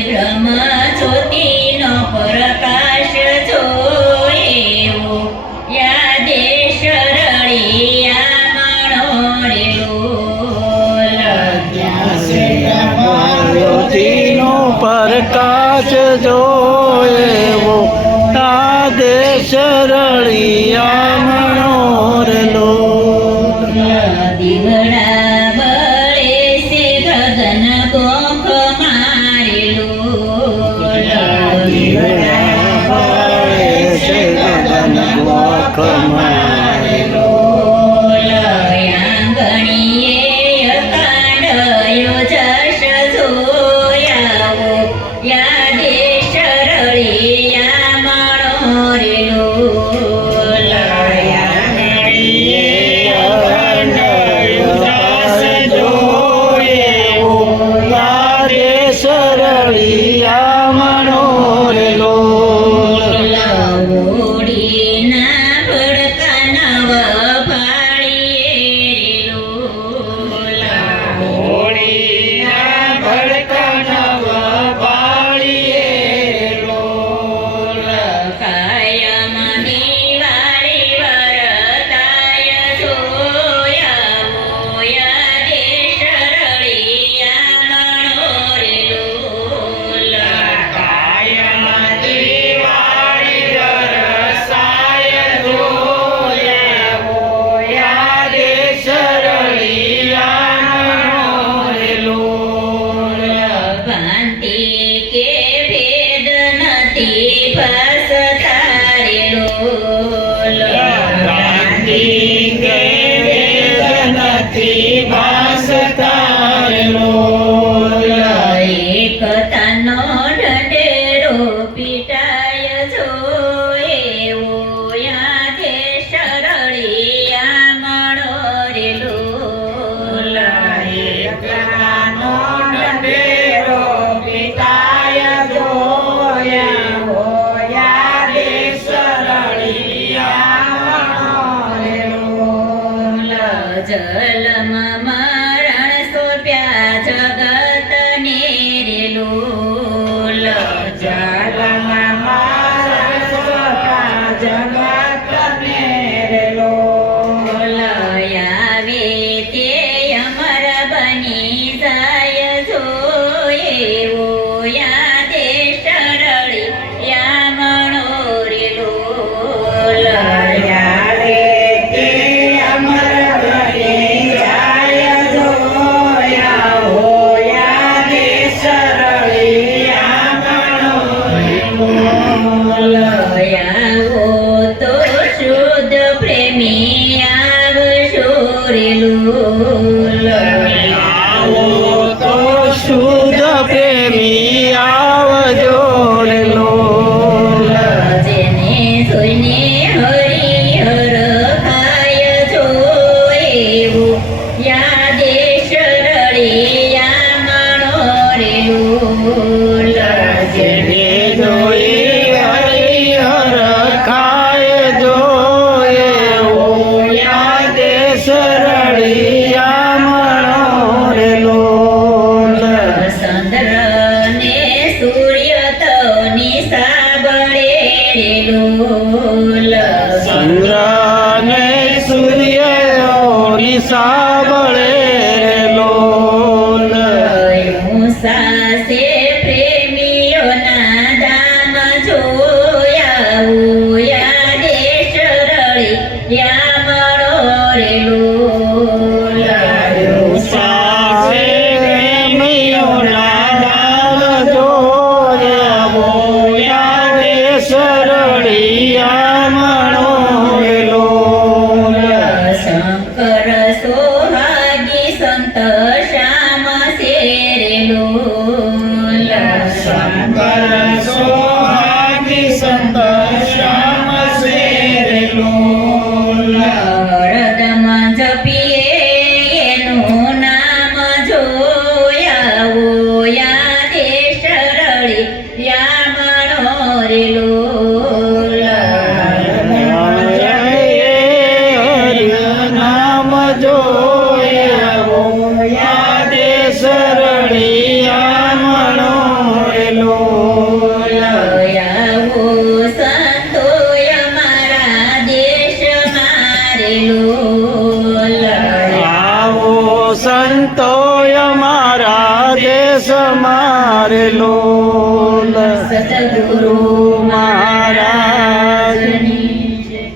બ્રહ્મ જ્યોતિનો પ્રકાશ જોયો યાદે શરળિયા માણો જ્યોતિનો પ્રકાશ જોયો યાદે શરળિયા કમાયેલો આંગણીએ કાંડ યોજશ જોયા પાસ તારે ડોલ ગાંધી વેદનથી ભા Dalam સુરાને સૂર્ય ઓરી સાબળે લોલ મુસા સે પ્રેમીઓના ધામ જોયા, ઓયા દેશ રળી, યા મળો રે લોલ Yeah. સંતો અમારા દેશ મારે લોલ સદગુરુ મહા